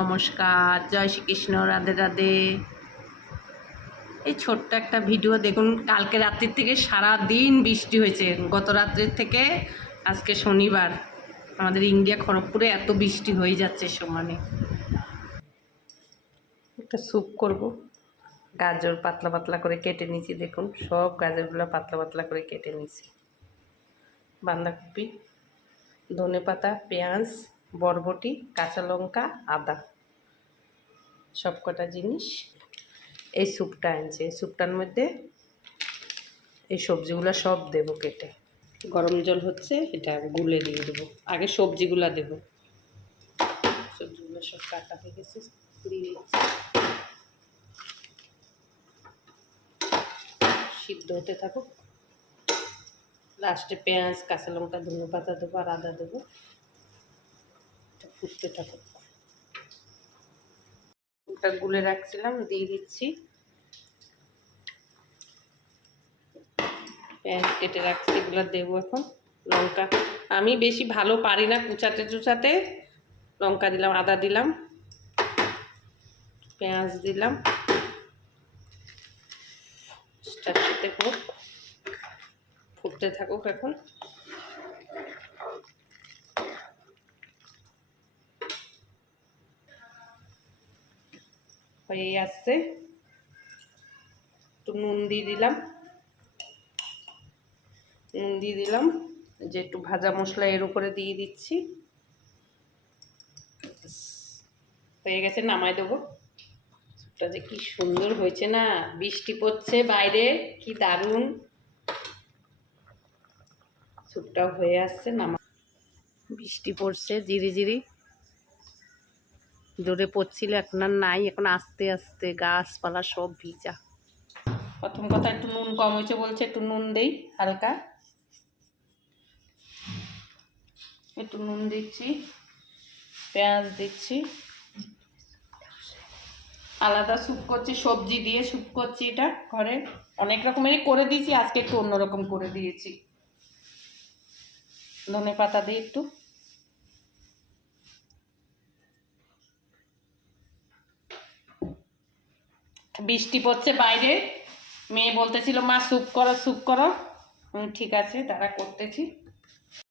নমস্কার, জয় শ্রীকৃষ্ণ, রাধে রাধে। এই ছোট্ট একটা ভিডিও দেখুন। কালকে রাত্রির থেকে সারা দিন বৃষ্টি হয়েছে। গত রাত্রির থেকে আজকে শনিবার আমাদের ইন্ডিয়া খড়গপুরে এত বৃষ্টি হয়ে যাচ্ছে সমানে। একটা স্যুপ করব। গাজর পাতলা পাতলা করে কেটে নিয়েছি, দেখুন সব গাজরগুলো পাতলা পাতলা করে কেটে নিয়েছি। বাঁধাকপি, ধনেপাতা, পেঁয়াজ, বরবটি, কাঁচা লঙ্কা, আদা, সব কটা জিনিস এই স্যুপটা আনছে। এই স্যুপটার মধ্যে এই সবজিগুলো সব দেবো কেটে। গরম জল হচ্ছে, এটা গুলে দিয়ে দেবো। আগে সবজিগুলো দেবো। সবজিগুলো সব কাটা হয়ে গেছে, দিয়ে দিচ্ছি। সিদ্ধ হতে থাকুক। লাস্টে পেঁয়াজ, কাঁচা লঙ্কা, ধনেপাতা দেবো আর আদা দেবো। ফুটতে থাকুক। ওটা গুলে রাখছিলাম, দিয়ে দিচ্ছি। পেঁয়াজ কেটে রাখছি, এগুলো দেবো এখন। লঙ্কা আমি বেশি ভালো পারি না কুচাতে চুচাতে। লঙ্কা দিলাম, আদা দিলাম, পেঁয়াজ দিলাম। সাথে হোক, ফুটতে থাকুক এখন। হয়ে আসছে। একটু নুন দিয়ে দিলাম, যে একটু ভাজা মশলা এর উপরে দিয়ে দিচ্ছি। হয়ে গেছে, নামাই দেবো। স্যুপটা যে কি সুন্দর হয়েছে না, বৃষ্টি পড়ছে বাইরে, কি দারুণ। স্যুপটাও হয়ে আসছে, নামা। বৃষ্টি পড়ছে জিরি জিরি, জোরে পড়ছিল, এখন আর নাই। এখন আস্তে আস্তে গাছপালা সব ভিজা। প্রথম কথা একটু নুন কম হয়েছে বলছে, একটু নুন দেই হালকা। একটু নুন দিচ্ছি, পেঁয়াজ দিচ্ছি। আলাদা স্যুপ করছি, সবজি দিয়ে স্যুপ করছি। এটা ঘরে অনেক রকমেরই করে দিয়েছি, আজকে একটু অন্যরকম করে দিয়েছি। ধনে পাতা দিয়ে একটু। বৃষ্টি পড়ছে বাইরে, মেয়ে বলতেছিল মা স্যুপ করো স্যুপ করো। ঠিক আছে, তারা করতেছি।